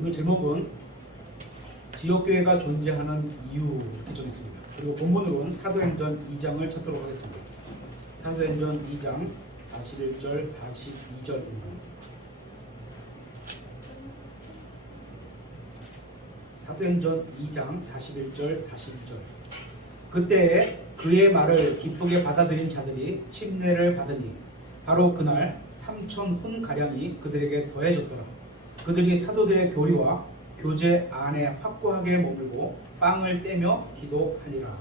오늘 제목은 지역교회가 존재하는 이유 이렇게 정했습니다. 그리고 본문으로는 사도행전 2장을 찾도록 하겠습니다. 사도행전 2장 41절 42절입니다. 사도행전 2장 41절 42절. 그때에 그의 말을 기쁘게 받아들인 자들이 침례를 받으니 바로 그날 3,000혼 가량이 그들에게 더해졌더라. 그들이 사도들의 교리와 교제 안에 확고하게 머물고 빵을 떼며 기도하니라.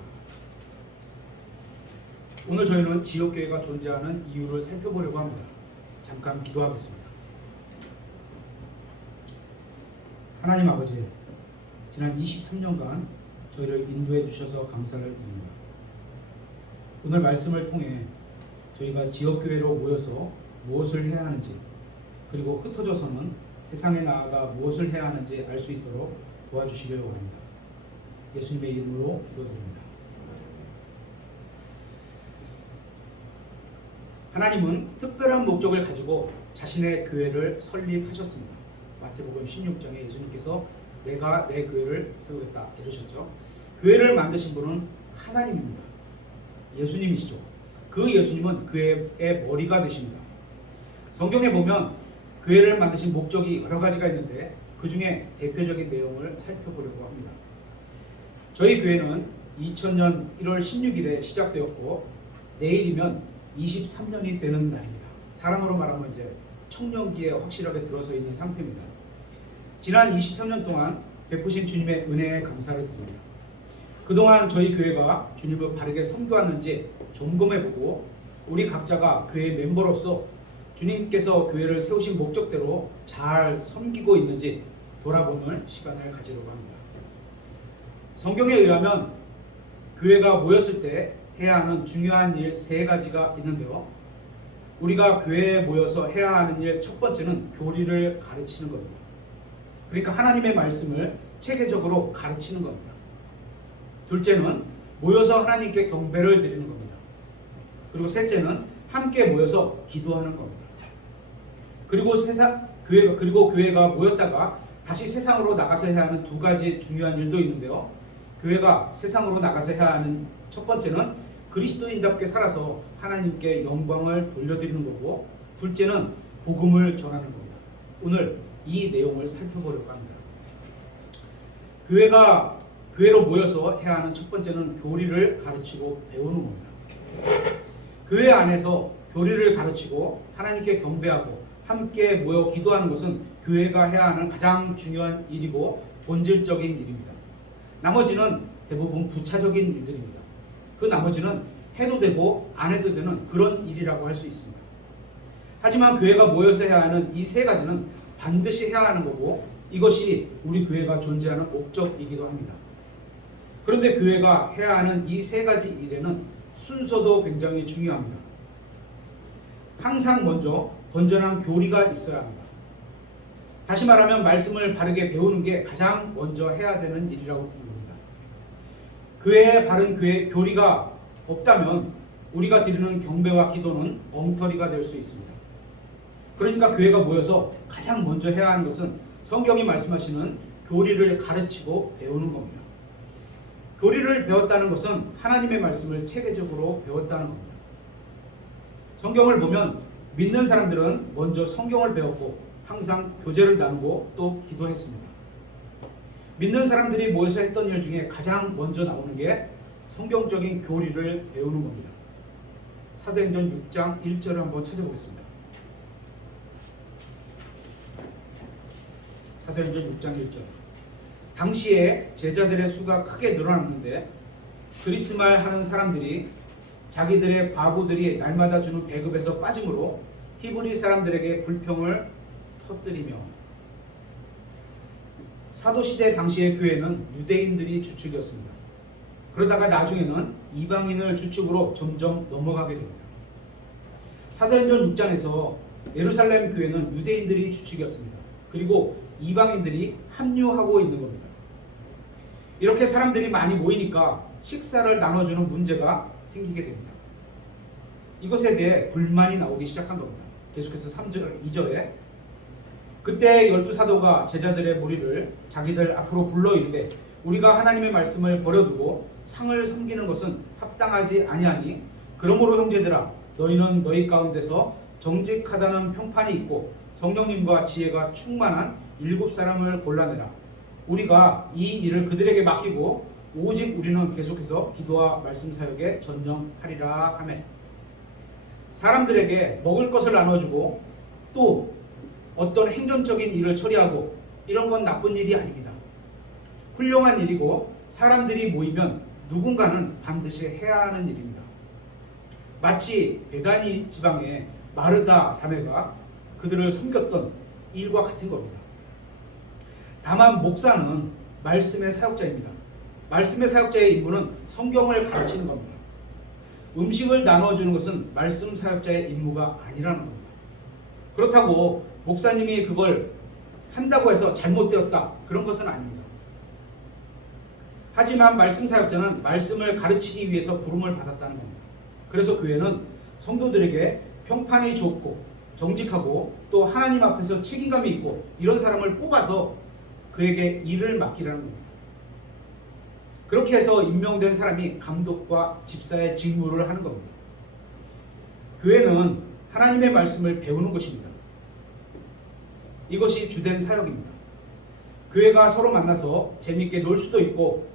오늘 저희는 지역교회가 존재하는 이유를 살펴보려고 합니다. 잠깐 기도하겠습니다. 하나님 아버지, 지난 23년간 저희를 인도해 주셔서 감사를 드립니다. 오늘 말씀을 통해 저희가 지역교회로 모여서 무엇을 해야 하는지, 그리고 흩어져서는 세상에 나아가 무엇을 해야 하는지 알 수 있도록 도와주시길 원합니다. 예수님의 이름으로 기도드립니다. 하나님은 특별한 목적을 가지고 자신의 교회를 설립하셨습니다. 마태복음 16장에 예수님께서 내가 내 교회를 세우겠다 이러셨죠. 교회를 만드신 분은 하나님입니다. 예수님이시죠. 그 예수님은 교회의 머리가 되십니다. 성경에 보면 교회를 만드신 목적이 여러 가지가 있는데 그 중에 대표적인 내용을 살펴보려고 합니다. 저희 교회는 2000년 1월 16일에 시작되었고 내일이면 23년이 되는 날입니다. 사람으로 말하면 이제 청년기에 확실하게 들어서 있는 상태입니다. 지난 23년 동안 베푸신 주님의 은혜에 감사를 드립니다. 그동안 저희 교회가 주님을 바르게 섬겨왔는지 점검해보고 우리 각자가 교회 멤버로서 주님께서 교회를 세우신 목적대로 잘 섬기고 있는지 돌아보는 시간을 가지려고 합니다. 성경에 의하면 교회가 모였을 때 해야 하는 중요한 일 3가지가 있는데요. 우리가 교회에 모여서 해야 하는 일 첫 번째는 교리를 가르치는 겁니다. 그러니까 하나님의 말씀을 체계적으로 가르치는 겁니다. 둘째는 모여서 하나님께 경배를 드리는 겁니다. 그리고 셋째는 함께 모여서 기도하는 겁니다. 그리고 교회가 모였다가 다시 세상으로 나가서 해야 하는 2가지 중요한 일도 있는데요. 교회가 세상으로 나가서 해야 하는 첫 번째는 그리스도인답게 살아서 하나님께 영광을 돌려드리는 거고, 둘째는 복음을 전하는 겁니다. 오늘 이 내용을 살펴보려고 합니다. 교회로 모여서 해야 하는 첫 번째는 교리를 가르치고 배우는 겁니다. 교회 안에서 교리를 가르치고 하나님께 경배하고 함께 모여 기도하는 것은 교회가 해야 하는 가장 중요한 일이고 본질적인 일입니다. 나머지는 대부분 부차적인 일들입니다. 그 나머지는 해도 되고 안 해도 되는 그런 일이라고 할 수 있습니다. 하지만 교회가 모여서 해야 하는 이 3가지는 반드시 해야 하는 거고, 이것이 우리 교회가 존재하는 목적이기도 합니다. 그런데 교회가 해야 하는 이 3가지 일에는 순서도 굉장히 중요합니다. 항상 먼저 건전한 교리가 있어야 합니다. 다시 말하면 말씀을 바르게 배우는 게 가장 먼저 해야 되는 일이라고 봅니다. 교회에 바른 교리가 없다면 우리가 드리는 경배와 기도는 엉터리가 될 수 있습니다. 그러니까 교회가 모여서 가장 먼저 해야 하는 것은 성경이 말씀하시는 교리를 가르치고 배우는 겁니다. 교리를 배웠다는 것은 하나님의 말씀을 체계적으로 배웠다는 겁니다. 성경을 보면 믿는 사람들은 먼저 성경을 배웠고 항상 교제를 나누고 또 기도했습니다. 믿는 사람들이 모여서 했던 일 중에 가장 먼저 나오는 게 성경적인 교리를 배우는 겁니다. 사도행전 6장 1절을 한번 찾아보겠습니다. 사도행전 6장 1절. 당시에 제자들의 수가 크게 늘어났는데 그리스말 하는 사람들이 자기들의 과부들이 날마다 주는 배급에서 빠짐으로 히브리 사람들에게 불평을 터뜨리며, 사도시대 당시의 교회는 유대인들이 주축이었습니다. 그러다가 나중에는 이방인을 주축으로 점점 넘어가게 됩니다. 사도행전 6장에서 예루살렘 교회는 유대인들이 주축이었습니다. 그리고 이방인들이 합류하고 있는 겁니다. 이렇게 사람들이 많이 모이니까 식사를 나눠주는 문제가 생기게 됩니다. 이것에 대해 불만이 나오기 시작한 겁니다. 계속해서 2절에 그때 12사도가 제자들의 무리를 자기들 앞으로 불러 이르되 우리가 하나님의 말씀을 버려두고 상을 섬기는 것은 합당하지 아니하니 그러므로 형제들아 너희는 너희 가운데서 정직하다는 평판이 있고 성령님과 지혜가 충만한 7사람을 골라내라. 우리가 이 일을 그들에게 맡기고 오직 우리는 계속해서 기도와 말씀 사역에 전념하리라 하매 사람들에게 먹을 것을 나눠주고 또 어떤 행정적인 일을 처리하고 이런 건 나쁜 일이 아닙니다. 훌륭한 일이고 사람들이 모이면 누군가는 반드시 해야 하는 일입니다. 마치 베다니 지방의 마르다 자매가 그들을 섬겼던 일과 같은 겁니다. 다만 목사는 말씀의 사역자입니다. 말씀의 사역자의 임무는 성경을 가르치는 겁니다. 음식을 나눠주는 것은 말씀 사역자의 임무가 아니라는 겁니다. 그렇다고 목사님이 그걸 한다고 해서 잘못되었다 그런 것은 아닙니다. 하지만 말씀 사역자는 말씀을 가르치기 위해서 부름을 받았다는 겁니다. 그래서 교회는 성도들에게 평판이 좋고 정직하고 또 하나님 앞에서 책임감이 있고 이런 사람을 뽑아서 그에게 일을 맡기라는 겁니다. 그렇게 해서 임명된 사람이 감독과 집사의 직무를 하는 겁니다. 교회는 하나님의 말씀을 배우는 것입니다. 이것이 주된 사역입니다. 교회가 서로 만나서 재미있게 놀 수도 있고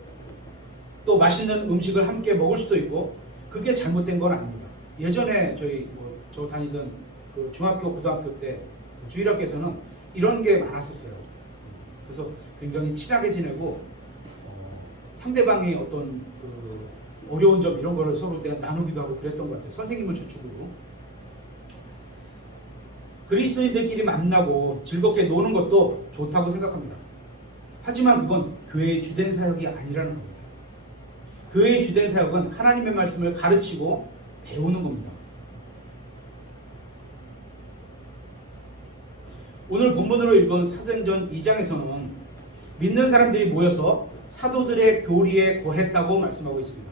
또 맛있는 음식을 함께 먹을 수도 있고 그게 잘못된 건 아닙니다. 예전에 저 다니던 그 중학교 고등학교 때 주일학교에서는 이런 게 많았었어요. 그래서 굉장히 친하게 지내고 상대방의 어떤 그 어려운 점 이런 거를 서로 내가 나누기도 하고 그랬던 것 같아요. 선생님을 주축으로. 그리스도인들끼리 만나고 즐겁게 노는 것도 좋다고 생각합니다. 하지만 그건 교회의 주된 사역이 아니라는 겁니다. 교회의 주된 사역은 하나님의 말씀을 가르치고 배우는 겁니다. 오늘 본문으로 읽은 사도행전 2장에서는 믿는 사람들이 모여서 사도들의 교리에 거했다고 말씀하고 있습니다.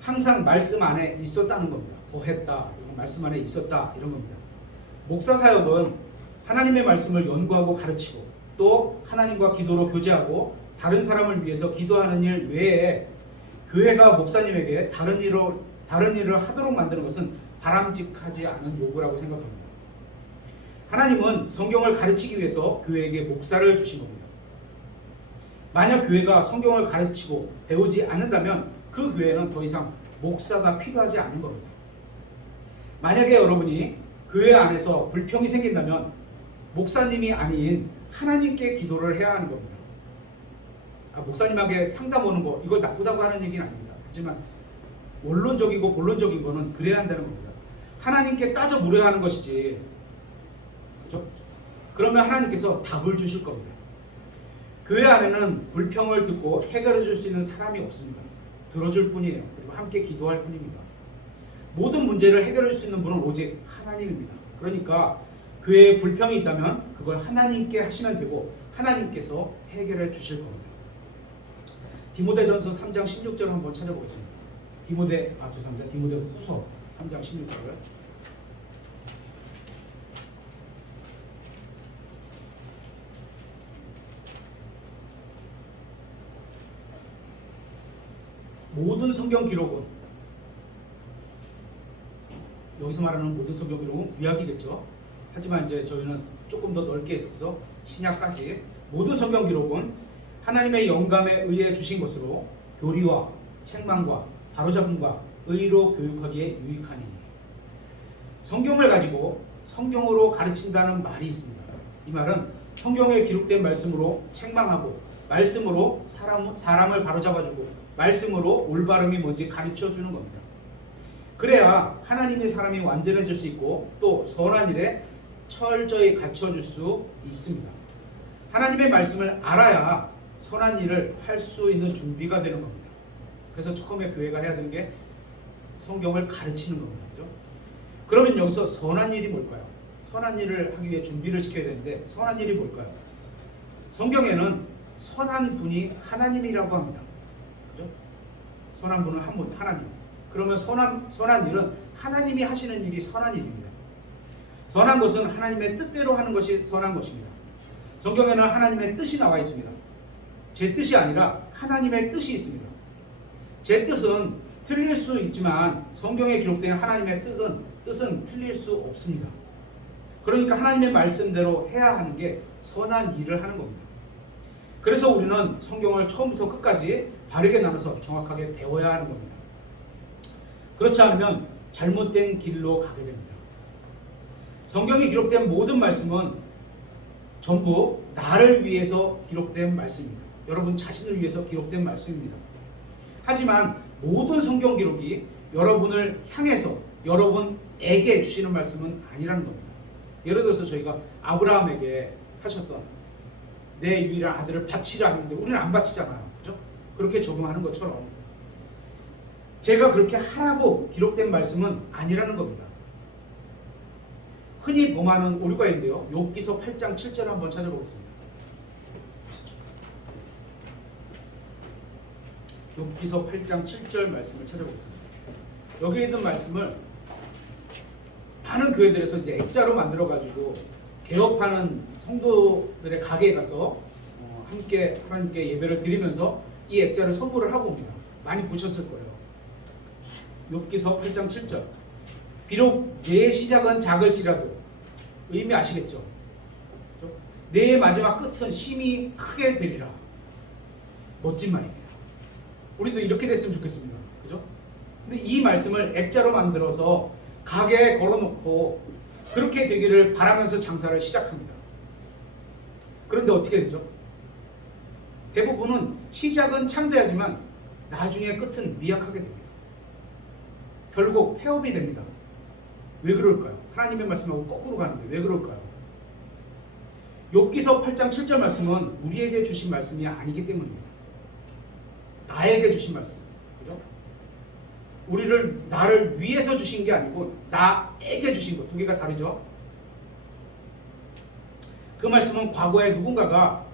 항상 말씀 안에 있었다는 겁니다. 거했다, 말씀 안에 있었다 이런 겁니다. 목사 사역은 하나님의 말씀을 연구하고 가르치고 또 하나님과 기도로 교제하고 다른 사람을 위해서 기도하는 일 외에 교회가 목사님에게 다른 일을 하도록 만드는 것은 바람직하지 않은 요구라고 생각합니다. 하나님은 성경을 가르치기 위해서 교회에게 목사를 주신 겁니다. 만약 교회가 성경을 가르치고 배우지 않는다면 그 교회는 더 이상 목사가 필요하지 않은 겁니다. 만약에 여러분이 교회 안에서 불평이 생긴다면 목사님이 아닌 하나님께 기도를 해야 하는 겁니다. 목사님에게 상담 오는 거 이걸 나쁘다고 하는 얘기는 아닙니다. 하지만 원론적이고 본론적인 거는 그래야 한다는 겁니다. 하나님께 따져 물어야 하는 것이지. 그렇죠? 그러면 하나님께서 답을 주실 겁니다. 교회 안에는 불평을 듣고 해결해 줄 수 있는 사람이 없습니다. 들어줄 뿐이에요. 그리고 함께 기도할 뿐입니다. 모든 문제를 해결해 줄 수 있는 분은 오직 하나님입니다. 그러니까 교회에 불평이 있다면 그걸 하나님께 하시면 되고 하나님께서 해결해 주실 겁니다. 디모데전서 3장 16절을 한번 찾아보겠습니다. 디모데후서 3장 16절을 모든 성경 기록은 여기서 말하는 모든 성경 기록은 구약이겠죠. 하지만 이제 저희는 조금 더 넓게 해서 신약까지 모든 성경 기록은 하나님의 영감에 의해 주신 것으로 교리와 책망과 바로잡음과 의로 교육하기에 유익하니 성경을 가지고 성경으로 가르친다는 말이 있습니다. 이 말은 성경에 기록된 말씀으로 책망하고 말씀으로 사람을 바로잡아주고 말씀으로 올바름이 뭔지 가르쳐주는 겁니다. 그래야 하나님의 사람이 완전해질 수 있고 또 선한 일에 철저히 갖춰줄 수 있습니다. 하나님의 말씀을 알아야 선한 일을 할 수 있는 준비가 되는 겁니다. 그래서 처음에 교회가 해야 되는 게 성경을 가르치는 겁니다. 그렇죠? 그러면 여기서 선한 일이 뭘까요? 선한 일을 하기 위해 준비를 시켜야 되는데 선한 일이 뭘까요? 성경에는 선한 분이 하나님이라고 합니다. 그렇죠? 선한 분은 한 분, 하나님. 그러면 선한 일은 하나님이 하시는 일이 선한 일입니다. 선한 것은 하나님의 뜻대로 하는 것이 선한 것입니다. 성경에는 하나님의 뜻이 나와 있습니다. 제 뜻이 아니라 하나님의 뜻이 있습니다. 제 뜻은 틀릴 수 있지만 성경에 기록된 하나님의 뜻은 틀릴 수 없습니다. 그러니까 하나님의 말씀대로 해야 하는 게 선한 일을 하는 겁니다. 그래서 우리는 성경을 처음부터 끝까지 바르게 나눠서 정확하게 배워야 하는 겁니다. 그렇지 않으면 잘못된 길로 가게 됩니다. 성경에 기록된 모든 말씀은 전부 나를 위해서 기록된 말씀입니다. 여러분 자신을 위해서 기록된 말씀입니다. 하지만 모든 성경 기록이 여러분을 향해서 여러분에게 주시는 말씀은 아니라는 겁니다. 예를 들어서 저희가 아브라함에게 하셨던 내 유일한 아들을 바치라 했는데 우리는 안 바치잖아요. 그죠? 그렇게 적용하는 것처럼 제가 그렇게 하라고 기록된 말씀은 아니라는 겁니다. 흔히 범하는 오류가 있는데요. 욥기서 8장 7절을 한번 찾아보겠습니다. 욥기서 8장 7절 말씀을 찾아보겠습니다. 여기 있는 말씀을 많은 교회들에서 이제 액자로 만들어가지고 개업하는 성도들의 가게에 가서 함께 하나님께 예배를 드리면서 이 액자를 선물을 하고 옵니다. 많이 보셨을 거예요. 욥기서 8장 7절. 비록 내 시작은 작을지라도 의미 아시겠죠? 내 마지막 끝은 심히 크게 되리라. 멋진 말입니다. 우리도 이렇게 됐으면 좋겠습니다. 그죠? 근데 이 말씀을 액자로 만들어서 가게에 걸어놓고 그렇게 되기를 바라면서 장사를 시작합니다. 그런데 어떻게 되죠? 대부분은 시작은 참되하지만 나중에 끝은 미약하게 됩니다. 결국 폐업이 됩니다. 왜 그럴까요? 하나님의 말씀하고 거꾸로 가는데 왜 그럴까요? 욥기서 8장 7절 말씀은 우리에게 주신 말씀이 아니기 때문입니다. 나에게 주신 말씀. 그죠? 나를 위해서 주신 게 아니고 나에게 주신 것. 두 개가 다르죠? 그 말씀은 과거에 누군가가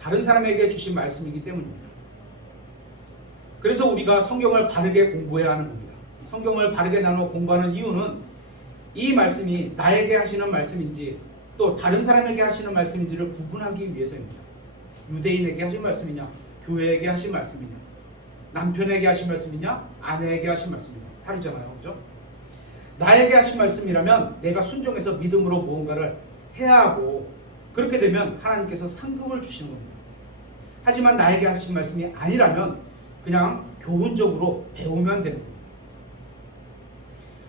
다른 사람에게 주신 말씀이기 때문입니다. 그래서 우리가 성경을 바르게 공부해야 하는 겁니다. 성경을 바르게 나눠 공부하는 이유는 이 말씀이 나에게 하시는 말씀인지 또 다른 사람에게 하시는 말씀인지를 구분하기 위해서입니다. 유대인에게 하신 말씀이냐, 교회에게 하신 말씀이냐, 남편에게 하신 말씀이냐, 아내에게 하신 말씀이냐 다르잖아요. 그죠? 나에게 하신 말씀이라면 내가 순종해서 믿음으로 무언가를 해야 하고 그렇게 되면 하나님께서 상급을 주시는 겁니다. 하지만 나에게 하신 말씀이 아니라면 그냥 교훈적으로 배우면 되는 겁니다.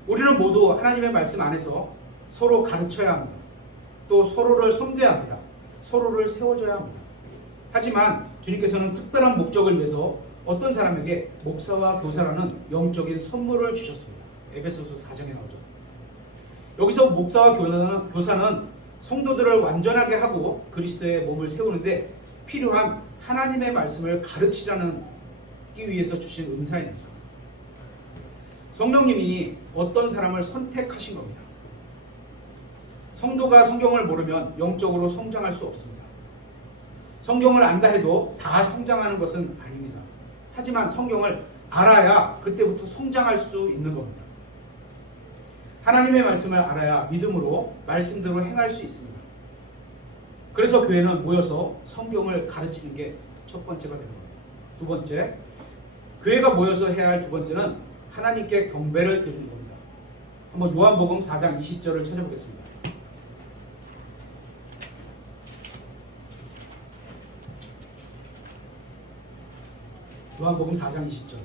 우리는 모두 하나님의 말씀 안에서 서로 가르쳐야 합니다. 또 서로를 섬겨야 합니다. 서로를 세워줘야 합니다. 하지만 주님께서는 특별한 목적을 위해서 어떤 사람에게 목사와 교사라는 영적인 선물을 주셨습니다. 에베소서 4장에 나오죠. 여기서 목사와 교사는 성도들을 완전하게 하고 그리스도의 몸을 세우는데 필요한 하나님의 말씀을 가르치기 위해서 주신 은사입니다. 성령님이 어떤 사람을 선택하신 겁니다. 성도가 성경을 모르면 영적으로 성장할 수 없습니다. 성경을 안다 해도 다 성장하는 것은 아닙니다. 하지만 성경을 알아야 그때부터 성장할 수 있는 겁니다. 하나님의 말씀을 알아야 믿음으로 말씀대로 행할 수 있습니다. 그래서 교회는 모여서 성경을 가르치는 게 첫 번째가 되는 겁니다. 두 번째, 교회가 모여서 해야 할 두 번째는 하나님께 경배를 드리는 겁니다. 한번 요한복음 4장 20절을 찾아보겠습니다. 요한복음 4장 20절.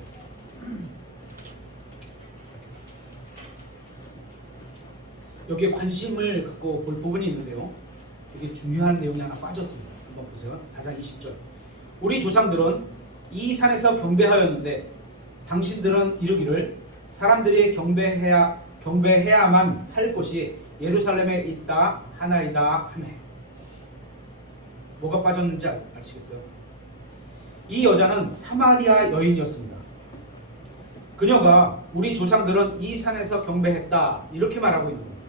여기에 관심을 갖고 볼 부분이 있는데요. 이게 중요한 내용이 하나 빠졌습니다. 한번 보세요. 4장 20절. 우리 조상들은 이 산에서 경배하였는데 당신들은 이르기를 사람들이 경배해야만 할 곳이 예루살렘에 있다 하나이다 하매. 뭐가 빠졌는지 아시겠어요? 이 여자는 사마리아 여인이었습니다. 그녀가 우리 조상들은 이 산에서 경배했다 이렇게 말하고 있는 겁니다.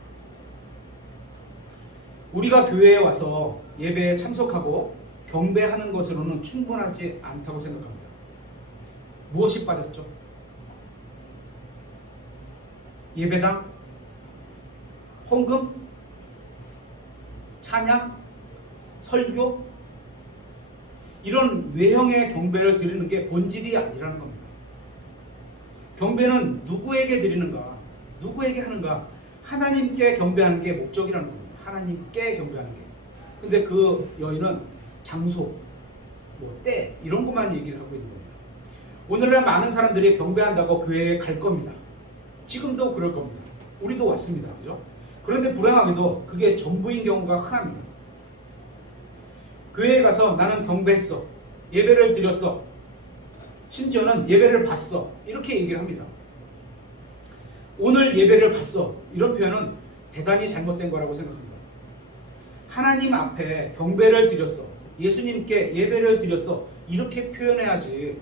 우리가 교회에 와서 예배에 참석하고 경배하는 것으로는 충분하지 않다고 생각합니다. 무엇이 빠졌죠? 예배당? 헌금? 찬양, 설교 이런 외형의 경배를 드리는 게 본질이 아니라는 겁니다. 경배는 누구에게 드리는가? 누구에게 하는가? 하나님께 경배하는 게 목적이라는 겁니다. 하나님께 경배하는 게. 근데 그 여인은 장소, 때 이런 것만 얘기를 하고 있는 겁니다. 오늘날 많은 사람들이 경배한다고 교회에 갈 겁니다. 지금도 그럴 겁니다. 우리도 왔습니다. 그죠? 그런데 불행하게도 그게 전부인 경우가 흔합니다. 교회에 가서 나는 경배했어. 예배를 드렸어. 심지어는 예배를 봤어. 이렇게 얘기를 합니다. 오늘 예배를 봤어. 이런 표현은 대단히 잘못된 거라고 생각합니다. 하나님 앞에 경배를 드렸어. 예수님께 예배를 드렸어. 이렇게 표현해야지.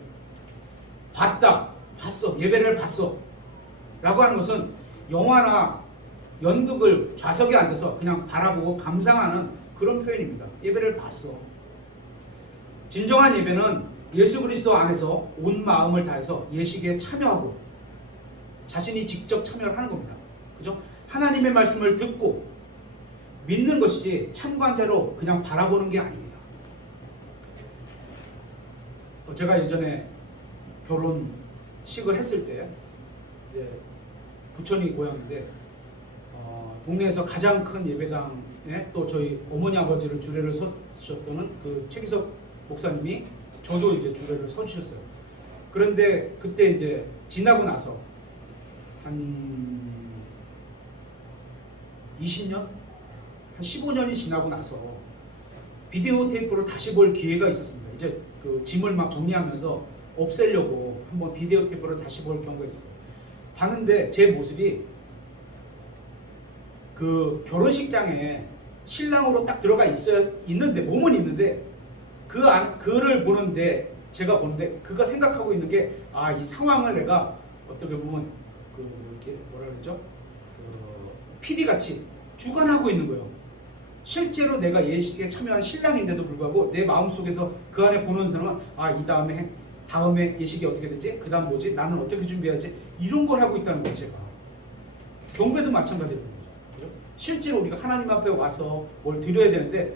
봤다. 봤어. 예배를 봤어. 라고 하는 것은 영화나 연극을 좌석에 앉아서 그냥 바라보고 감상하는 그런 표현입니다. 예배를 봤어. 진정한 예배는 예수 그리스도 안에서 온 마음을 다해서 예식에 참여하고 자신이 직접 참여를 하는 겁니다. 그죠? 하나님의 말씀을 듣고 믿는 것이지 참관자로 그냥 바라보는 게 아닙니다. 제가 예전에 결혼식을 했을 때 이제 부천이 고향인데 동네에서 가장 큰 예배당에 또 저희 어머니 아버지를 주례를 서주셨던 그 최기석 목사님이 저도 이제 주례를 서주셨어요. 그런데 그때 이제 지나고 나서 한 20년? 한 15년이 지나고 나서 비디오 테이프를 다시 볼 기회가 있었습니다. 이제 그 짐을 막 정리하면서 없애려고 한번 비디오 테이프를 다시 볼 경우가 있어요. 봤는데 제 모습이 결혼식장에 신랑으로 딱 들어가 있는데 몸은 있는데 그를 보는데 제가 보는데 그가 생각하고 있는 게 이 상황을 내가 어떻게 보면 이렇게 뭐라 그러죠? PD 같이 주관하고 있는 거예요. 실제로 내가 예식에 참여한 신랑인데도 불구하고 내 마음속에서 그 안에 보는 사람은 이 다음에 예식이 어떻게 되지? 그 다음 뭐지? 나는 어떻게 준비해야지? 이런 걸 하고 있다는 거예요. 제가. 경배도 마찬가지로 거죠. 실제로 우리가 하나님 앞에 와서 뭘 드려야 되는데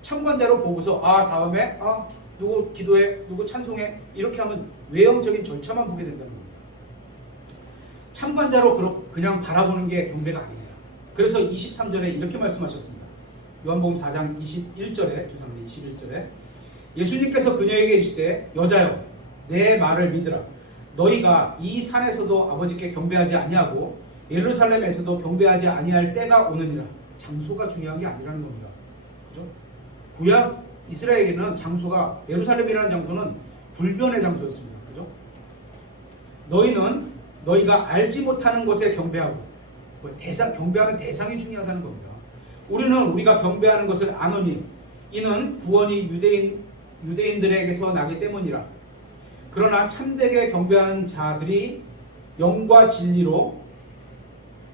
참관자로 보고서 다음에 누구 기도해, 누구 찬송해 이렇게 하면 외형적인 절차만 보게 된다는 겁니다. 참관자로 그냥 바라보는 게 경배가 아닙니다. 그래서 23절에 이렇게 말씀하셨습니다. 요한복음 4장 21절에 죄송합니다. 21절에 예수님께서 그녀에게 이르시되 여자여 내 말을 믿으라. 너희가 이 산에서도 아버지께 경배하지 아니하고 예루살렘에서도 경배하지 아니할 때가 오느니라. 장소가 중요한 게 아니라는 겁니다. 그죠? 구약 이스라엘에게는 장소가 예루살렘이라는 장소는 불변의 장소였습니다. 그죠? 너희가 알지 못하는 것에 경배하고 경배하는 대상이 중요하다는 겁니다. 우리는 우리가 경배하는 것을 아노니 이는 구원이 유대인들에게서 나기 때문이라. 그러나 참되게 경배하는 자들이 영과 진리로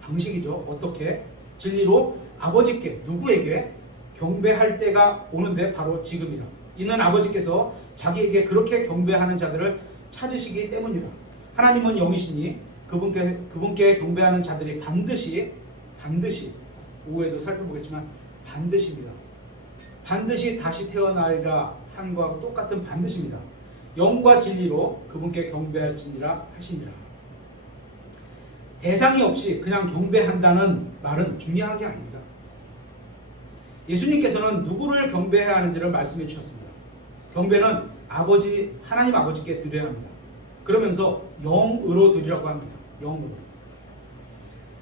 방식이죠. 어떻게? 진리로 아버지께 누구에게 경배할 때가 오는데 바로 지금이라. 이는 아버지께서 자기에게 그렇게 경배하는 자들을 찾으시기 때문이라. 하나님은 영이시니 그분께 경배하는 자들이 반드시 오후에도 살펴보겠지만 반드시입니다. 반드시 다시 태어나리라 한 것과 똑같은 반드시입니다. 영과 진리로 그분께 경배할지니라 하시니라. 대상이 없이 그냥 경배한다는 말은 중요한 게 아닙니다. 예수님께서는 누구를 경배해야 하는지를 말씀해 주셨습니다. 경배는 하나님 아버지께 드려야 합니다. 그러면서 영으로 드리라고 합니다. 영으로.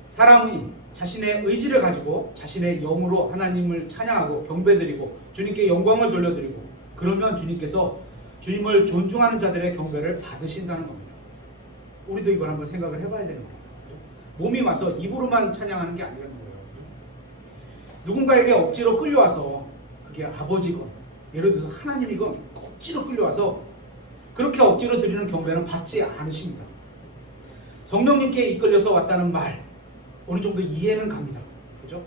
사람이 자신의 의지를 가지고 자신의 영으로 하나님을 찬양하고 경배드리고 주님께 영광을 돌려드리고 그러면 주님께서 주님을 존중하는 자들의 경배를 받으신다는 겁니다. 우리도 이걸 한번 생각을 해봐야 되는 겁니다. 몸이 와서 입으로만 찬양하는 게 아니라는 거예요. 누군가에게 억지로 끌려와서 그게 아버지건 예를 들어서 하나님이건 억지로 끌려와서 그렇게 억지로 드리는 경배는 받지 않으십니다. 성령님께 이끌려서 왔다는 말 어느 정도 이해는 갑니다. 그죠?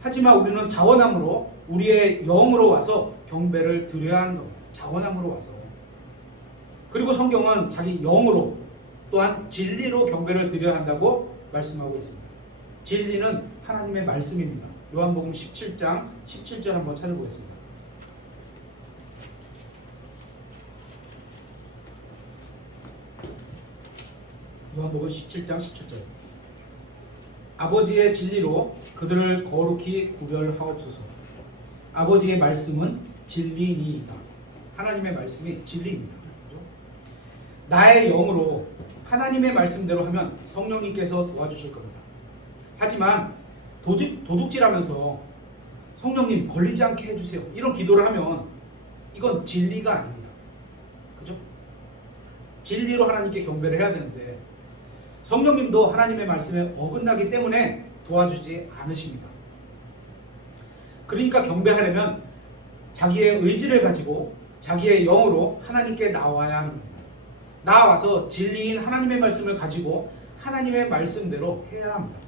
하지만 우리는 자원함으로 우리의 영으로 와서 경배를 드려야 하는 겁니다. 자원함으로 와서. 그리고 성경은 자기 영으로 또한 진리로 경배를 드려야 한다고 말씀하고 있습니다. 진리는 하나님의 말씀입니다. 요한복음 17장 17절 한번 찾아보겠습니다. 요한복음 17장 17절. 아버지의 진리로 그들을 거룩히 구별하옵소서. 아버지의 말씀은 진리니이다. 하나님의 말씀이 진리입니다. 그렇죠? 나의 영으로 하나님의 말씀대로 하면 성령님께서 도와주실 겁니다. 하지만 도둑질하면서 성령님 걸리지 않게 해주세요, 이런 기도를 하면 이건 진리가 아닙니다. 그죠? 진리로 하나님께 경배를 해야 되는데 성령님도 하나님의 말씀에 어긋나기 때문에 도와주지 않으십니다. 그러니까 경배하려면 자기의 의지를 가지고 자기의 영으로 하나님께 나와야 합니다. 나와서 진리인 하나님의 말씀을 가지고 하나님의 말씀대로 해야 합니다.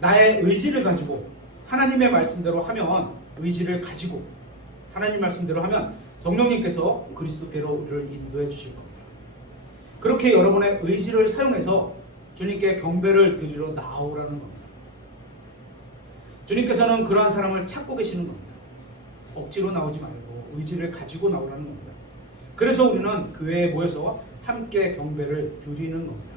나의 의지를 가지고 하나님의 말씀대로 하면, 의지를 가지고 하나님 말씀대로 하면 성령님께서 그리스도께로 우리를 인도해 주실 겁니다. 그렇게 여러분의 의지를 사용해서 주님께 경배를 드리러 나오라는 겁니다. 주님께서는 그러한 사람을 찾고 계시는 겁니다. 억지로 나오지 말고 의지를 가지고 나오라는 겁니다. 그래서 우리는 교회에 모여서 함께 경배를 드리는 겁니다.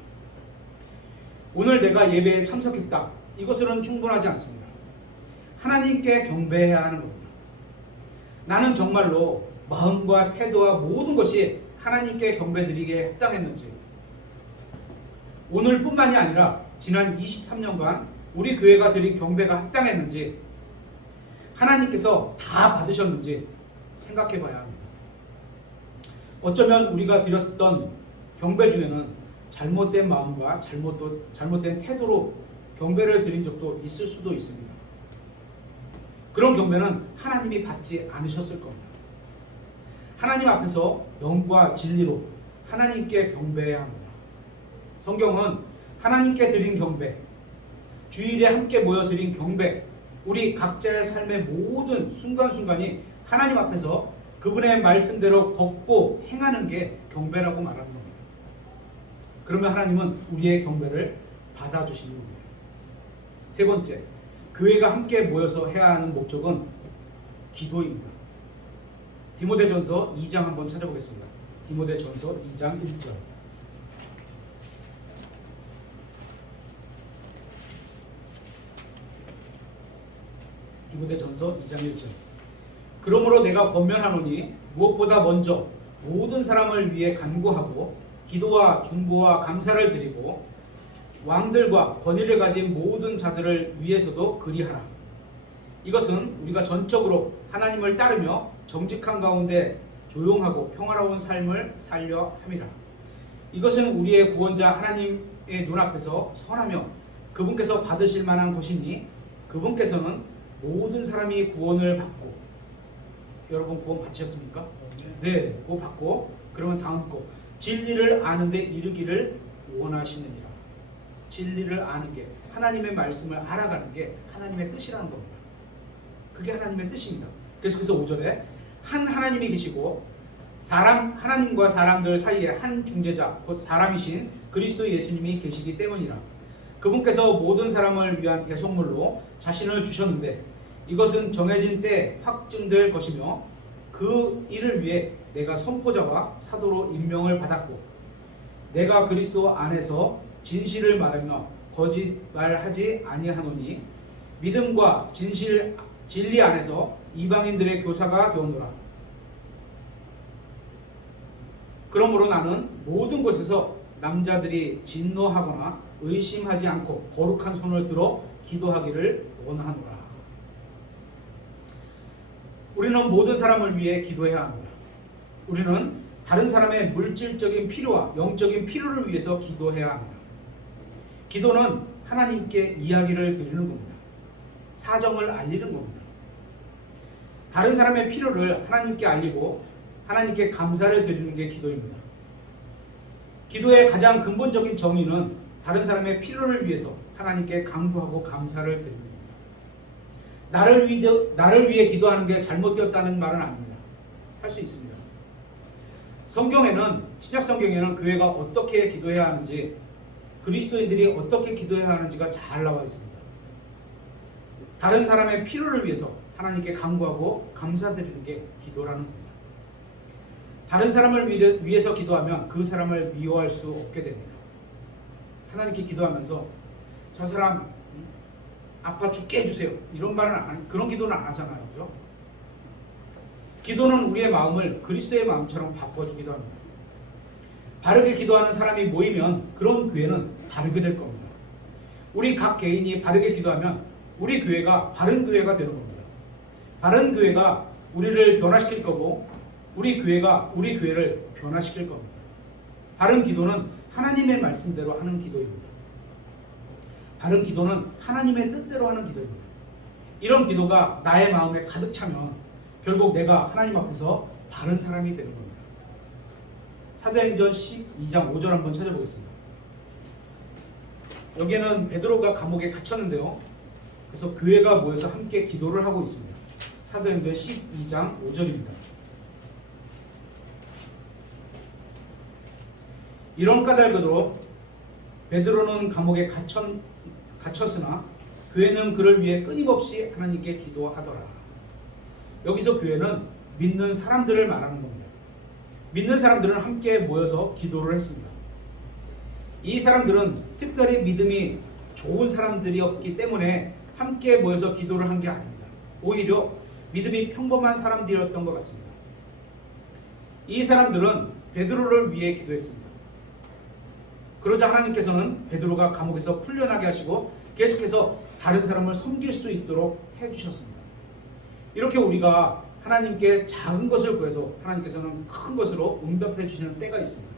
오늘 내가 예배에 참석했다, 이것으로는 충분하지 않습니다. 하나님께 경배해야 하는 겁니다. 나는 정말로 마음과 태도와 모든 것이 하나님께 경배드리기에 합당했는지, 오늘뿐만이 아니라 지난 23년간 우리 교회가 드린 경배가 합당했는지, 하나님께서 다 받으셨는지 생각해 봐야 합니다. 어쩌면 우리가 드렸던 경배 중에는 잘못된 마음과 잘못된 태도로 경배를 드린 적도 있을 수도 있습니다. 그런 경배는 하나님이 받지 않으셨을 겁니다. 하나님 앞에서 영과 진리로 하나님께 경배해야 합니다. 성경은 하나님께 드린 경배, 주일에 함께 모여 드린 경배, 우리 각자의 삶의 모든 순간순간이 하나님 앞에서 그분의 말씀대로 걷고 행하는 게 경배라고 말하는 겁니다. 그러면 하나님은 우리의 경배를 받아주시는 겁니다. 세 번째, 교회가 함께 모여서 해야 하는 목적은 기도입니다. 디모데전서 2장 한번 찾아보겠습니다. 디모데전서 2장 1절. 디모데전서 2장 1절. 그러므로 내가 권면하노니 무엇보다 먼저 모든 사람을 위해 간구하고 기도와 중보와 감사를 드리고 왕들과 권위를 가진 모든 자들을 위해서도 그리하라. 이것은 우리가 전적으로 하나님을 따르며 정직한 가운데 조용하고 평화로운 삶을 살려 함이라. 이것은 우리의 구원자 하나님의 눈앞에서 선하며 그분께서 받으실 만한 것이니, 그분께서는 모든 사람이 구원을 받고, 여러분 구원 받으셨습니까? 네, 구원 받고, 그러면 다음 거, 진리를 아는데 이르기를 원하시느니라. 진리를 아는 게, 하나님의 말씀을 알아가는 게 하나님의 뜻이라는 겁니다. 그게 하나님의 뜻입니다. 그래서 5절에 한 하나님이 계시고 하나님과 사람들 사이에 한 중재자, 곧 사람이신 그리스도 예수님이 계시기 때문이라. 그분께서 모든 사람을 위한 대속물로 자신을 주셨는데 이것은 정해진 때에 확증될 것이며, 그 일을 위해 내가 선포자와 사도로 임명을 받았고, 내가 그리스도 안에서 진실을 말하며 거짓말하지 아니하노니 믿음과 진리 안에서 이방인들의 교사가 되었노라. 그러므로 나는 모든 곳에서 남자들이 진노하거나 의심하지 않고 거룩한 손을 들어 기도하기를 원하노라. 우리는 모든 사람을 위해 기도해야 합니다. 우리는 다른 사람의 물질적인 필요와 영적인 필요를 위해서 기도해야 합니다. 기도는 하나님께 이야기를 드리는 겁니다. 사정을 알리는 겁니다. 다른 사람의 필요를 하나님께 알리고 하나님께 감사를 드리는 게 기도입니다. 기도의 가장 근본적인 정의는 다른 사람의 필요를 위해서 하나님께 간구하고 감사를 드리는 겁니다. 나를 위해 기도하는 게 잘못되었다는 말은 아닙니다. 할 수 있습니다. 신약 성경에는 교회가 어떻게 기도해야 하는지, 그리스도인들이 어떻게 기도해야 하는지가 잘 나와 있습니다. 다른 사람의 필요를 위해서 하나님께 간구하고 감사드리는 게 기도라는 겁니다. 다른 사람을 위해서 기도하면 그 사람을 미워할 수 없게 됩니다. 하나님께 기도하면서 저 사람 아파 죽게 해주세요, 이런 말은 그런 기도는 안 하잖아요. 그죠? 기도는 우리의 마음을 그리스도의 마음처럼 바꿔주기도 합니다. 바르게 기도하는 사람이 모이면 그런 교회는 바르게 될 겁니다. 우리 각 개인이 바르게 기도하면 우리 교회가 바른 교회가 되는 겁니다. 바른 교회가 우리를 변화시킬 거고 우리 교회가 우리 교회를 변화시킬 겁니다. 바른 기도는 하나님의 말씀대로 하는 기도입니다. 바른 기도는 하나님의 뜻대로 하는 기도입니다. 이런 기도가 나의 마음에 가득 차면 결국 내가 하나님 앞에서 바른 사람이 되는 겁니다. 사도행전 12장 5절 한번 찾아보겠습니다. 여기에는 베드로가 감옥에 갇혔는데요. 그래서 교회가 모여서 함께 기도를 하고 있습니다. 사도행전 12장 5절입니다. 이런 까닭으로 베드로는 감옥에 갇혔으나 교회는 그를 위해 끊임없이 하나님께 기도하더라. 여기서 교회는 믿는 사람들을 말하는 겁니다. 믿는 사람들은 함께 모여서 기도를 했습니다. 이 사람들은 특별히 믿음이 좋은 사람들이었기 때문에 함께 모여서 기도를 한 게 아닙니다. 오히려 믿음이 평범한 사람들이었던 것 같습니다. 이 사람들은 베드로를 위해 기도했습니다. 그러자 하나님께서는 베드로가 감옥에서 풀려나게 하시고 계속해서 다른 사람을 섬길 수 있도록 해주셨습니다. 이렇게 우리가 하나님께 작은 것을 구해도 하나님께서는 큰 것으로 응답해 주시는 때가 있습니다.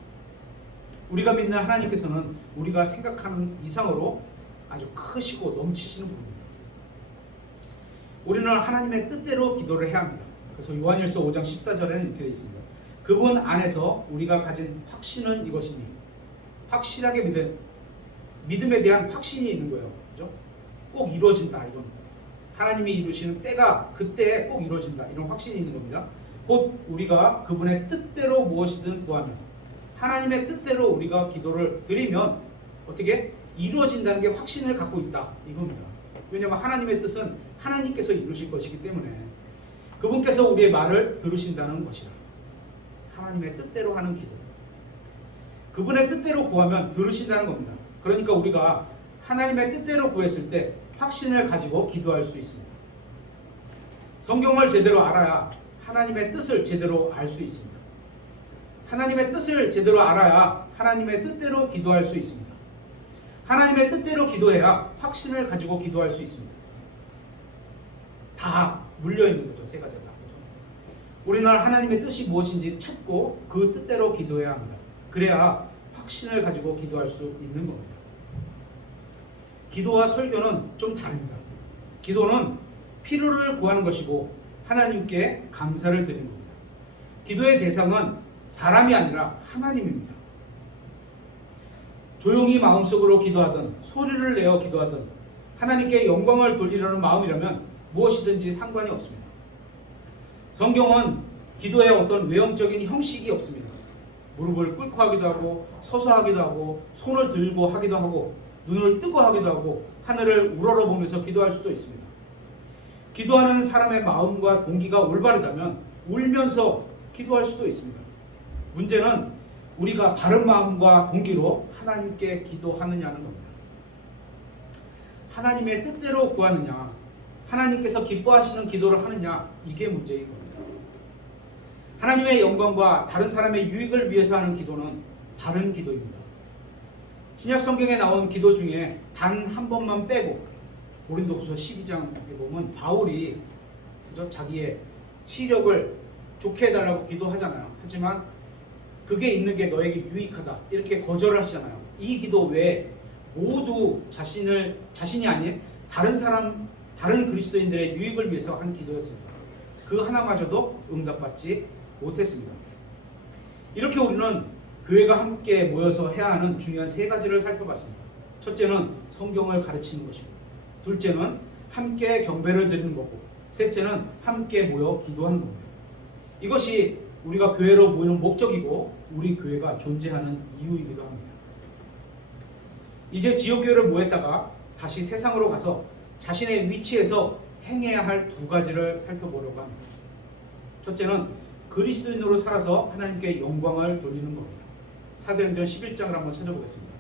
우리가 믿는 하나님께서는 우리가 생각하는 이상으로 아주 크시고 넘치시는 분입니다. 우리는 하나님의 뜻대로 기도를 해야 합니다. 그래서 요한일서 5장 14절에는 이렇게 되어 있습니다. 그분 안에서 우리가 가진 확신은 이것이니, 확실하게 믿음에 대한 확신이 있는 거예요. 그죠? 꼭 이루어진다, 이건. 하나님이 이루시는 때가 그때에 꼭 이루어진다, 이런 확신이 있는 겁니다. 곧 우리가 그분의 뜻대로 무엇이든 구하면, 하나님의 뜻대로 우리가 기도를 드리면 어떻게 이루어진다는 게 확신을 갖고 있다, 이겁니다. 왜냐하면 하나님의 뜻은 하나님께서 이루실 것이기 때문에 그분께서 우리의 말을 들으신다는 것이라. 하나님의 뜻대로 하는 기도, 그분의 뜻대로 구하면 들으신다는 겁니다. 그러니까 우리가 하나님의 뜻대로 구했을 때 확신을 가지고 기도할 수 있습니다. 성경을 제대로 알아야 하나님의 뜻을 제대로 알 수 있습니다. 하나님의 뜻을 제대로 알아야 하나님의 뜻대로 기도할 수 있습니다. 하나님의 뜻대로 기도해야 확신을 가지고 기도할 수 있습니다. 다 물려있는 거죠. 세 가지가 다. 그렇죠? 우리는 하나님의 뜻이 무엇인지 찾고 그 뜻대로 기도해야 합니다. 그래야 확신을 가지고 기도할 수 있는 겁니다. 기도와 설교는 좀 다릅니다. 기도는 필요를 구하는 것이고 하나님께 감사를 드리는 겁니다. 기도의 대상은 사람이 아니라 하나님입니다. 조용히 마음속으로 기도하든 소리를 내어 기도하든 하나님께 영광을 돌리려는 마음이라면 무엇이든지 상관이 없습니다. 성경은 기도에 어떤 외형적인 형식이 없습니다. 무릎을 꿇고 하기도 하고 서서 하기도 하고 손을 들고 하기도 하고 눈을 뜨고 하기도 하고 하늘을 우러러보면서 기도할 수도 있습니다. 기도하는 사람의 마음과 동기가 올바르다면 울면서 기도할 수도 있습니다. 문제는 우리가 바른 마음과 동기로 하나님께 기도하느냐는 겁니다. 하나님의 뜻대로 구하느냐, 하나님께서 기뻐하시는 기도를 하느냐, 이게 문제인 겁니다. 하나님의 영광과 다른 사람의 유익을 위해서 하는 기도는 바른 기도입니다. 신약 성경에 나온 기도 중에 단 한 번만 빼고 고린도후서 12장에 보면 바울이 자기의 시력을 좋게 해달라고 기도하잖아요. 하지만 그게 있는 게 너에게 유익하다, 이렇게 거절하시잖아요. 이 기도 외에 모두 자신이 아닌 다른 그리스도인들의 유익을 위해서 한 기도였습니다. 그 하나마저도 응답받지 못했습니다. 이렇게 우리는 교회가 함께 모여서 해야 하는 중요한 세 가지를 살펴봤습니다. 첫째는 성경을 가르치는 것이고, 둘째는 함께 경배를 드리는 거고, 셋째는 함께 모여 기도하는 겁니다. 이것이 우리가 교회로 모이는 목적이고 우리 교회가 존재하는 이유이기도 합니다. 이제 지역교회를 모였다가 다시 세상으로 가서 자신의 위치에서 행해야 할 두 가지를 살펴보려고 합니다. 첫째는 그리스도인으로 살아서 하나님께 영광을 돌리는 겁니다. 사도행전 11장을 한번 찾아보겠습니다.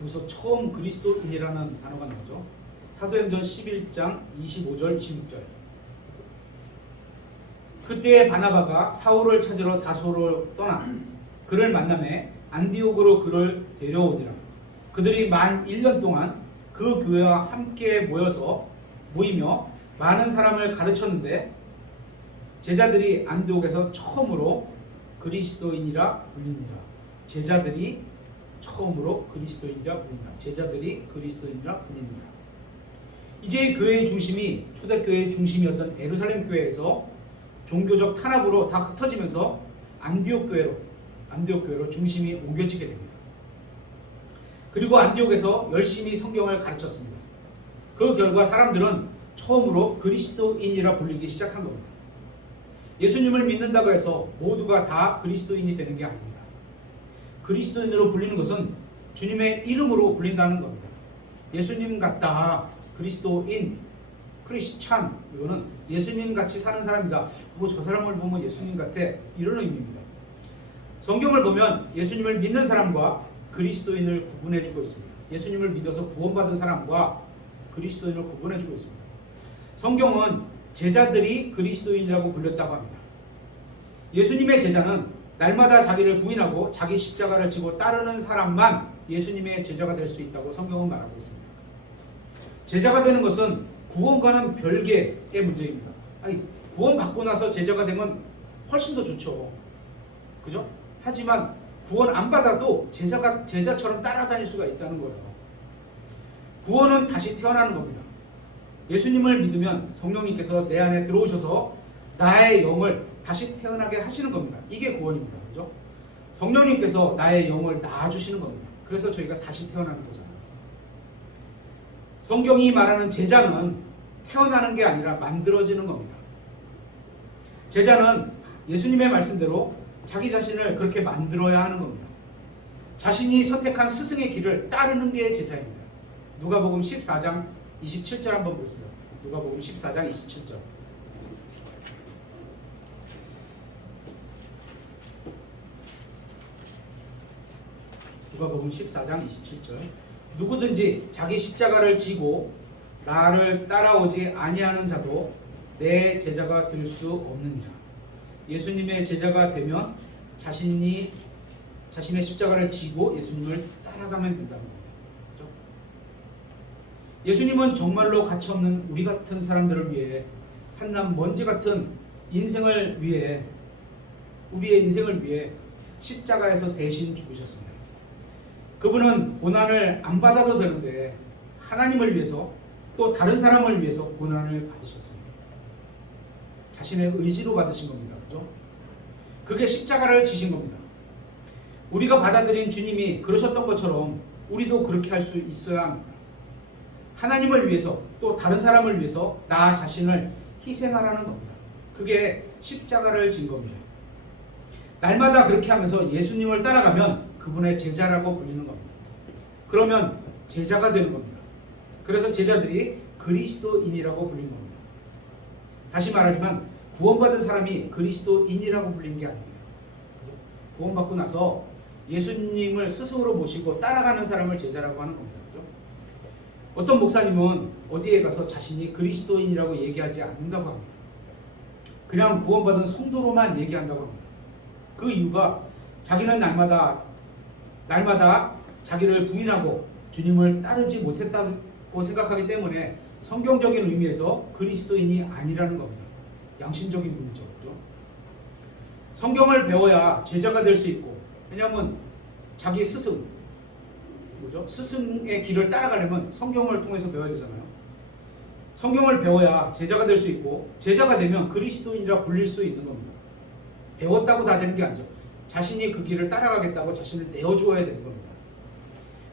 여기서 처음 그리스도인이라는 단어가 나오죠. 사도행전 11장 25절 26절. 그때 바나바가 사울을 찾으러 다소로 떠나 그를 만남에 안디옥으로 그를 데려오니라. 그들이 만 1년 동안 그 교회와 함께 모이며 많은 사람을 가르쳤는데 제자들이 안디옥에서 처음으로 그리스도인이라 불리니라. 제자들이 그리스도인이라 불리니라. 이제 교회의 중심이 초대교회의 중심이었던 예루살렘 교회에서 종교적 탄압으로 다 흩어지면서 안디옥 교회로 중심이 옮겨지게 됩니다. 그리고 안디옥에서 열심히 성경을 가르쳤습니다. 그 결과 사람들은 처음으로 그리스도인이라 불리기 시작한 겁니다. 예수님을 믿는다고 해서 모두가 다 그리스도인이 되는 게 아닙니다. 그리스도인으로 불리는 것은 주님의 이름으로 불린다는 겁니다. 예수님 같다, 그리스도인, 크리스찬, 이거는 예수님 같이 사는 사람이다. 저 사람을 보면 예수님 같아, 이런 의미입니다. 성경을 보면 예수님을 믿는 사람과 그리스도인을 구분해주고 있습니다. 예수님을 믿어서 구원받은 사람과 그리스도인을 구분해주고 있습니다. 성경은 제자들이 그리스도인이라고 불렸다고 합니다. 예수님의 제자는 날마다 자기를 부인하고 자기 십자가를 지고 따르는 사람만 예수님의 제자가 될 수 있다고 성경은 말하고 있습니다. 제자가 되는 것은 구원과는 별개의 문제입니다. 구원받고 나서 제자가 되면 훨씬 더 좋죠. 그죠? 하지만 구원 안 받아도 제자처럼 따라다닐 수가 있다는 거예요. 구원은 다시 태어나는 겁니다. 예수님을 믿으면 성령님께서 내 안에 들어오셔서 나의 영을 다시 태어나게 하시는 겁니다. 이게 구원입니다. 그죠? 성령님께서 나의 영을 낳아주시는 겁니다. 그래서 저희가 다시 태어나는 거잖아요. 성경이 말하는 제자는 태어나는 게 아니라 만들어지는 겁니다. 제자는 예수님의 말씀대로 자기 자신을 그렇게 만들어야 하는 겁니다. 자신이 선택한 스승의 길을 따르는 게 제자입니다. 누가복음 14장 27절 한번 보겠습니다. 누가복음 14장 27절. 누가복음 14장 27절. 누구든지 자기 십자가를 지고 나를 따라오지 아니하는 자도 내 제자가 될 수 없느니라. 예수님의 제자가 되면 자신의 십자가를 지고 예수님을 따라가면 된다는 겁니다. 그렇죠? 예수님은 정말로 가치없는 우리 같은 사람들을 위해 한낱 먼지 같은 인생을 위해, 우리의 인생을 위해 십자가에서 대신 죽으셨습니다. 그분은 고난을 안 받아도 되는데 하나님을 위해서 또 다른 사람을 위해서 고난을 받으셨습니다. 자신의 의지로 받으신 겁니다. 그죠? 그게 십자가를 지신 겁니다. 우리가 받아들인 주님이 그러셨던 것처럼 우리도 그렇게 할 수 있어야 합니다. 하나님을 위해서 또 다른 사람을 위해서 나 자신을 희생하라는 겁니다. 그게 십자가를 진 겁니다. 날마다 그렇게 하면서 예수님을 따라가면 그분의 제자라고 불리는 겁니다. 그러면 제자가 되는 겁니다. 그래서 제자들이 그리스도인이라고 불린 겁니다. 다시 말하지만 구원받은 사람이 그리스도인이라고 불린 게 아닙니다. 구원받고 나서 예수님을 스스로 모시고 따라가는 사람을 제자라고 하는 겁니다. 그죠? 어떤 목사님은 어디에 가서 자신이 그리스도인이라고 얘기하지 않는다고 합니다. 그냥 구원받은 성도로만 얘기한다고 합니다. 그 이유가 자기는 날마다 자기를 부인하고 주님을 따르지 못했다고 생각하기 때문에 성경적인 의미에서 그리스도인이 아니라는 겁니다. 양심적인 문제죠. 그렇죠? 성경을 배워야 제자가 될 수 있고, 왜냐하면 자기 스승의 길을 따라가려면 성경을 통해서 배워야 되잖아요. 성경을 배워야 제자가 될 수 있고, 제자가 되면 그리스도인이라 불릴 수 있는 겁니다. 배웠다고 다 되는 게 아니죠. 자신이 그 길을 따라가겠다고 자신을 내어주어야 되는 겁니다.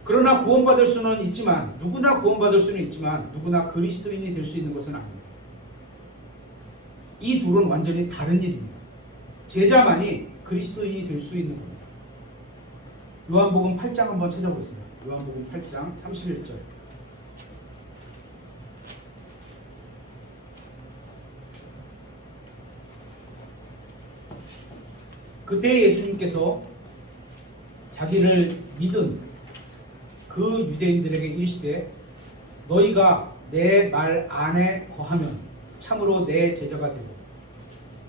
그러나 구원받을 수는 있지만, 누구나 구원받을 수는 있지만 누구나 그리스도인이 될 수 있는 것은 아닙니다. 이 둘은 완전히 다른 일입니다. 제자만이 그리스도인이 될 수 있는 겁니다. 요한복음 8장 한번 찾아보겠습니다. 요한복음 8장 31절. 그때 예수님께서 자기를 믿은 그 유대인들에게 이르시되 너희가 내 말 안에 거하면 참으로 내 제자가 되고,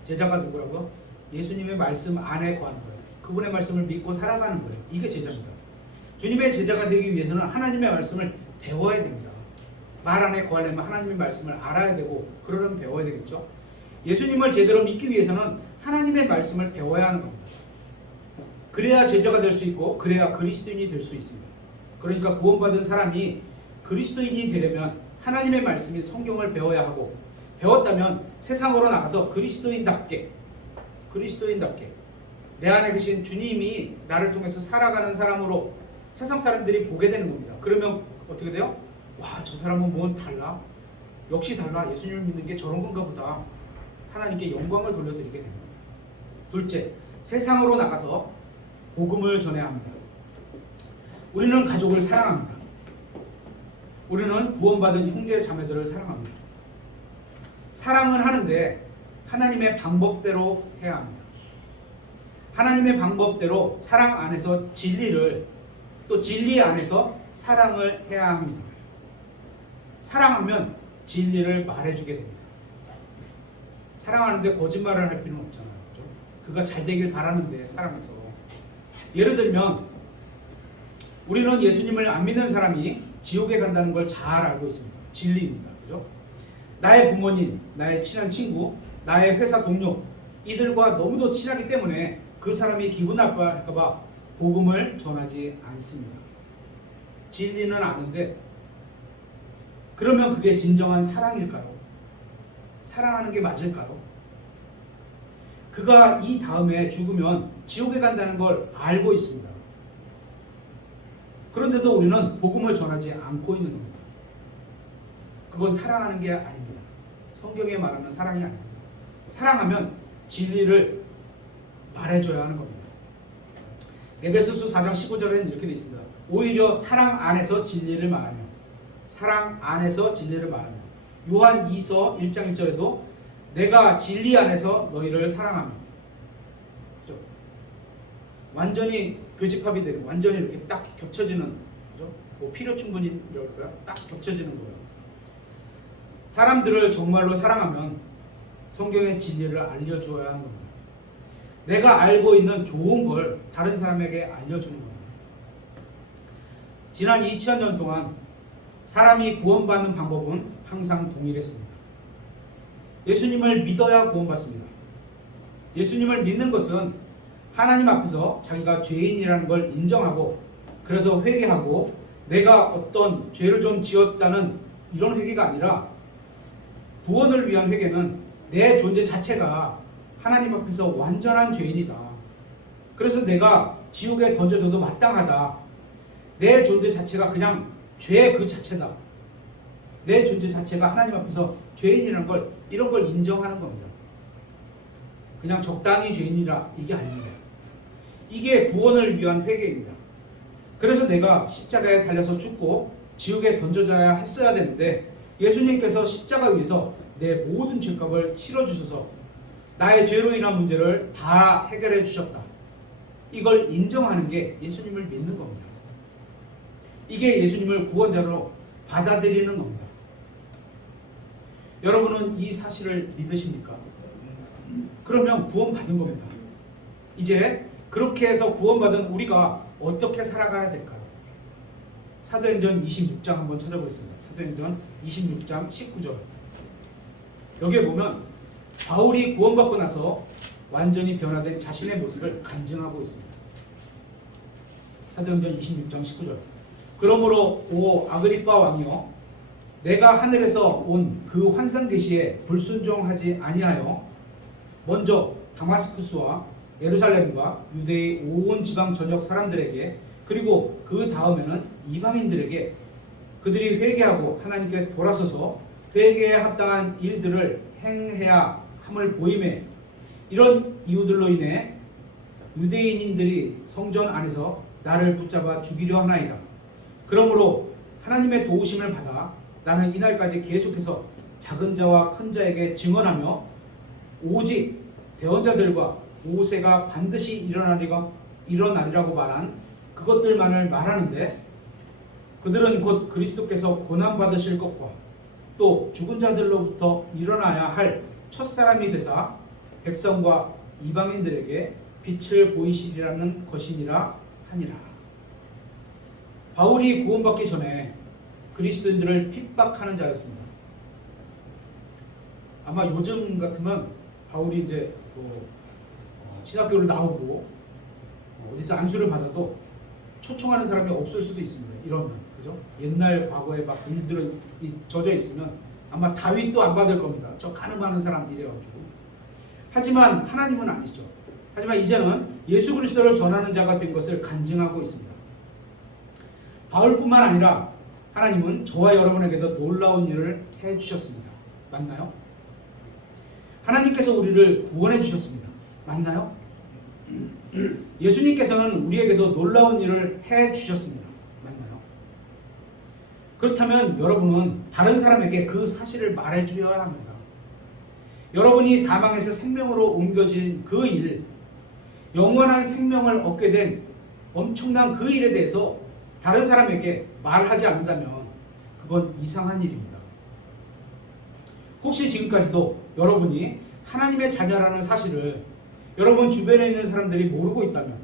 제자가 누구라고? 예수님의 말씀 안에 거하는 거예요. 그분의 말씀을 믿고 살아가는 거예요. 이게 제자입니다. 주님의 제자가 되기 위해서는 하나님의 말씀을 배워야 됩니다. 말 안에 거하려면 하나님의 말씀을 알아야 되고 그러려면 배워야 되겠죠. 예수님을 제대로 믿기 위해서는 하나님의 말씀을 배워야 하는 겁니다. 그래야 제자가 될 수 있고 그래야 그리스도인이 될 수 있습니다. 그러니까 구원받은 사람이 그리스도인이 되려면 하나님의 말씀인 성경을 배워야 하고, 배웠다면 세상으로 나가서 그리스도인답게 내 안에 계신 주님이 나를 통해서 살아가는 사람으로 세상 사람들이 보게 되는 겁니다. 그러면 어떻게 돼요? 와, 저 사람은 뭔 달라? 역시 달라. 예수님을 믿는 게 저런 건가 보다. 하나님께 영광을 돌려드리게 됩니다. 둘째, 세상으로 나가서 복음을 전해야 합니다. 우리는 가족을 사랑합니다. 우리는 구원받은 형제 자매들을 사랑합니다. 사랑은 하는데 하나님의 방법대로 해야 합니다. 하나님의 방법대로 사랑 안에서 진리를, 또 진리 안에서 사랑을 해야 합니다. 사랑하면 진리를 말해주게 됩니다. 사랑하는데 거짓말을 할 필요는 없잖아요. 그렇죠? 그가 잘 되길 바라는데 사랑해서. 예를 들면 우리는 예수님을 안 믿는 사람이 지옥에 간다는 걸 잘 알고 있습니다. 진리입니다. 그죠? 나의 부모님, 나의 친한 친구, 나의 회사 동료, 이들과 너무도 친하기 때문에 그 사람이 기분 나빠할까봐 복음을 전하지 않습니다. 진리는 아는데, 그러면 그게 진정한 사랑일까요? 사랑하는 게 맞을까요? 그가 이 다음에 죽으면 지옥에 간다는 걸 알고 있습니다. 그런데도 우리는 복음을 전하지 않고 있는 겁니다. 그건 사랑하는 게 아닙니다. 성경에 말하는 사랑이 아닙니다. 사랑하면 진리를 말해줘야 하는 겁니다. 에베소서 4장 15절에는 이렇게 되어 있습니다. 오히려 사랑 안에서 진리를 말하며, 사랑 안에서 진리를 말하며. 요한 2서 1장 1절에도 내가 진리 안에서 너희를 사랑하며. 그렇죠? 완전히 교집합이 되는, 완전히 이렇게 딱 겹쳐지는, 그렇죠? 뭐 필요 충분이랄까요? 딱 겹쳐지는 거예요. 사람들을 정말로 사랑하면 성경의 진리를 알려주어야 하는 겁니다. 내가 알고 있는 좋은 걸 다른 사람에게 알려주는 겁니다. 지난 2000년 동안 사람이 구원받는 방법은 항상 동일했습니다. 예수님을 믿어야 구원받습니다. 예수님을 믿는 것은 하나님 앞에서 자기가 죄인이라는 걸 인정하고, 그래서 회개하고 내가 어떤 죄를 좀 지었다는 이런 회개가 아니라, 구원을 위한 회개는 내 존재 자체가 하나님 앞에서 완전한 죄인이다. 그래서 내가 지옥에 던져져도 마땅하다. 내 존재 자체가 그냥 죄 그 자체다. 내 존재 자체가 하나님 앞에서 죄인이라는 걸, 이런 걸 인정하는 겁니다. 그냥 적당히 죄인이라, 이게 아닙니다. 이게 구원을 위한 회개입니다. 그래서 내가 십자가에 달려서 죽고 지옥에 던져져야 했어야 되는데, 예수님께서 십자가 위에서 내 모든 죄값을 치러주셔서 나의 죄로 인한 문제를 다 해결해 주셨다. 이걸 인정하는 게 예수님을 믿는 겁니다. 이게 예수님을 구원자로 받아들이는 겁니다. 여러분은 이 사실을 믿으십니까? 그러면 구원받은 겁니다. 이제 그렇게 해서 구원받은 우리가 어떻게 살아가야 될까요? 사도행전 26장 한번 찾아보겠습니다. 사도행전 26장 19절. 여기에 보면 바울이 구원받고 나서 완전히 변화된 자신의 모습을 간증하고 있습니다. 사도행전 26장 19절. 그러므로 오 아그리빠 왕이여, 내가 하늘에서 온 그 환상 계시에 불순종하지 아니하여 먼저 다마스쿠스와 예루살렘과 유대의 온 지방 전역 사람들에게, 그리고 그 다음에는 이방인들에게 그들이 회개하고 하나님께 돌아서서 회개에 합당한 일들을 행해야 함을 보임에, 이런 이유들로 인해 유대인인들이 성전 안에서 나를 붙잡아 죽이려 하나이다. 그러므로 하나님의 도우심을 받아 나는 이날까지 계속해서 작은 자와 큰 자에게 증언하며 오직 대언자들과 모세가 반드시 일어나리라고 말한 그것들만을 말하는데, 그들은 곧 그리스도께서 고난받으실 것과 또 죽은 자들로부터 일어나야 할 첫사람이 되사 백성과 이방인들에게 빛을 보이시리라는 것이니라 하니라. 바울이 구원받기 전에 그리스도인들을 핍박하는 자였습니다. 아마 요즘 같으면 바울이 이제 신학교를 나오고 어디서 안수를 받아도 초청하는 사람이 없을 수도 있습니다. 이러면, 그죠? 옛날 과거에 막 일들이 젖어 있으면 아마 다윗도 안 받을 겁니다. 저 가늠하는 사람 이래가지고. 하지만 하나님은 아니죠. 하지만 이제는 예수 그리스도를 전하는 자가 된 것을 간증하고 있습니다. 바울뿐만 아니라 하나님은 저와 여러분에게도 놀라운 일을 해주셨습니다. 맞나요? 하나님께서 우리를 구원해 주셨습니다. 맞나요? 예수님께서는 우리에게도 놀라운 일을 해주셨습니다. 맞나요? 그렇다면 여러분은 다른 사람에게 그 사실을 말해주어야 합니다. 여러분이 사망에서 생명으로 옮겨진 그 일, 영원한 생명을 얻게 된 엄청난 그 일에 대해서 다른 사람에게 말하지 않는다면 그건 이상한 일입니다. 혹시 지금까지도 여러분이 하나님의 자녀라는 사실을 여러분 주변에 있는 사람들이 모르고 있다면,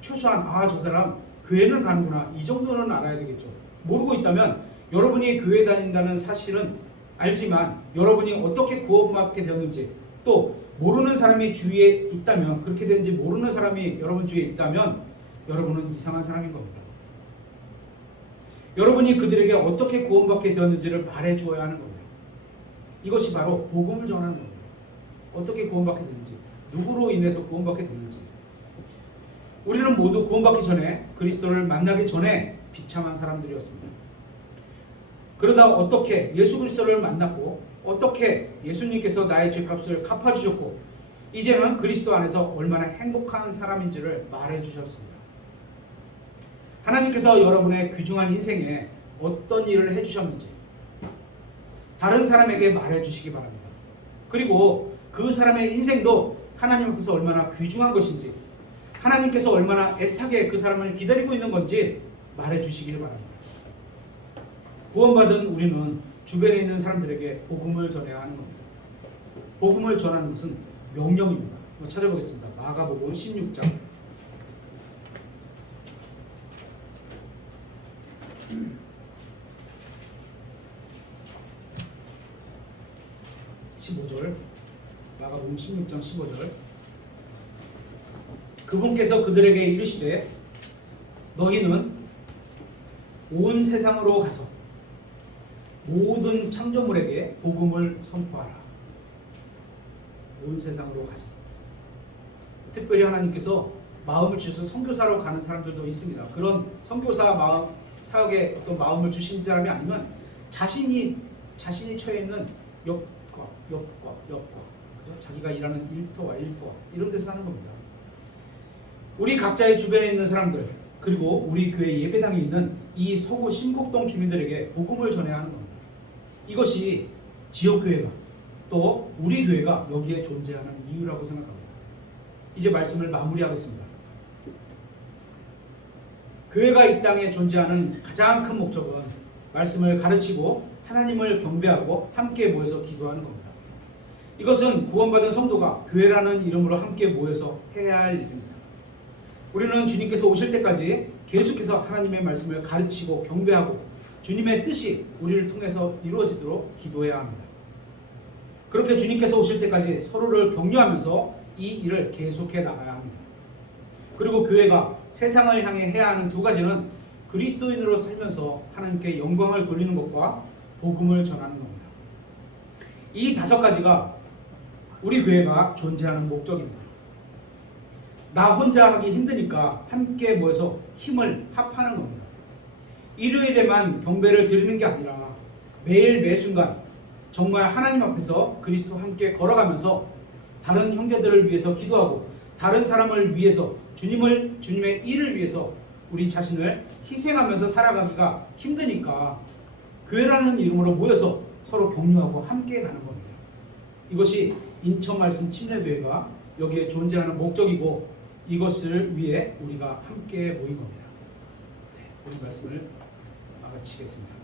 최소한 저 사람 교회는 가는구나 이 정도는 알아야 되겠죠. 모르고 있다면 여러분이 교회 다닌다는 사실은 알지만 여러분이 어떻게 구원받게 되었는지, 또 모르는 사람이 주위에 있다면, 그렇게 된지 모르는 사람이 여러분 주위에 있다면 여러분은 이상한 사람인 겁니다. 여러분이 그들에게 어떻게 구원받게 되었는지를 말해 주어야 하는 겁니다. 이것이 바로 복음을 전하는 겁니다. 어떻게 구원받게 되는지, 누구로 인해서 구원받게 되는지. 우리는 모두 구원받기 전에, 그리스도를 만나기 전에 비참한 사람들이었습니다. 그러다 어떻게 예수 그리스도를 만났고, 어떻게 예수님께서 나의 죄값을 갚아주셨고, 이제는 그리스도 안에서 얼마나 행복한 사람인지를 말해주셨습니다. 하나님께서 여러분의 귀중한 인생에 어떤 일을 해주셨는지 다른 사람에게 말해주시기 바랍니다. 그리고 그 사람의 인생도 하나님 앞에서 얼마나 귀중한 것인지, 하나님께서 얼마나 애타게 그 사람을 기다리고 있는 건지 말해주시길 바랍니다. 구원받은 우리는 주변에 있는 사람들에게 복음을 전해야 하는 겁니다. 복음을 전하는 것은 명령입니다. 한번 찾아보겠습니다. 마가복음 16장 15절, 마가복음 16장 15절. 그분께서 그들에게 이르시되 너희는 온 세상으로 가서 모든 창조물에게 복음을 선포하라. 온 세상으로 가서. 특별히 하나님께서 마음을 주셔서 선교사로 가는 사람들도 있습니다. 그런 선교사 사역에 어떤 마음을 주신 사람이 아니면 자신이 처해 있는 옆과 그죠? 자기가 일하는 일터와 이런 데서 하는 겁니다. 우리 각자의 주변에 있는 사람들, 그리고 우리 교회 예배당에 있는 이 서구 신곡동 주민들에게 복음을 전해야 하는 겁니다. 이것이 지역교회가, 또 우리 교회가 여기에 존재하는 이유라고 생각합니다. 이제 말씀을 마무리하겠습니다. 교회가 이 땅에 존재하는 가장 큰 목적은 말씀을 가르치고 하나님을 경배하고 함께 모여서 기도하는 겁니다. 이것은 구원받은 성도가 교회라는 이름으로 함께 모여서 해야 할 일입니다. 우리는 주님께서 오실 때까지 계속해서 하나님의 말씀을 가르치고 경배하고 주님의 뜻이 우리를 통해서 이루어지도록 기도해야 합니다. 그렇게 주님께서 오실 때까지 서로를 격려하면서 이 일을 계속해 나가야 합니다. 그리고 교회가 세상을 향해 해야 하는 두 가지는 그리스도인으로 살면서 하나님께 영광을 돌리는 것과 복음을 전하는 겁니다. 이 다섯 가지가 우리 교회가 존재하는 목적입니다. 나 혼자 하기 힘드니까 함께 모여서 힘을 합하는 겁니다. 일요일에만 경배를 드리는 게 아니라 매일 매순간 정말 하나님 앞에서 그리스도와 함께 걸어가면서 다른 형제들을 위해서 기도하고 다른 사람을 위해서 주님의 일을 위해서 우리 자신을 희생하면서 살아가기가 힘드니까 교회라는 이름으로 모여서 서로 격려하고 함께 가는 겁니다. 이것이 인천말씀 침례교회가 여기에 존재하는 목적이고 이것을 위해 우리가 함께 모인 겁니다. 네, 우리 말씀을 마치겠습니다.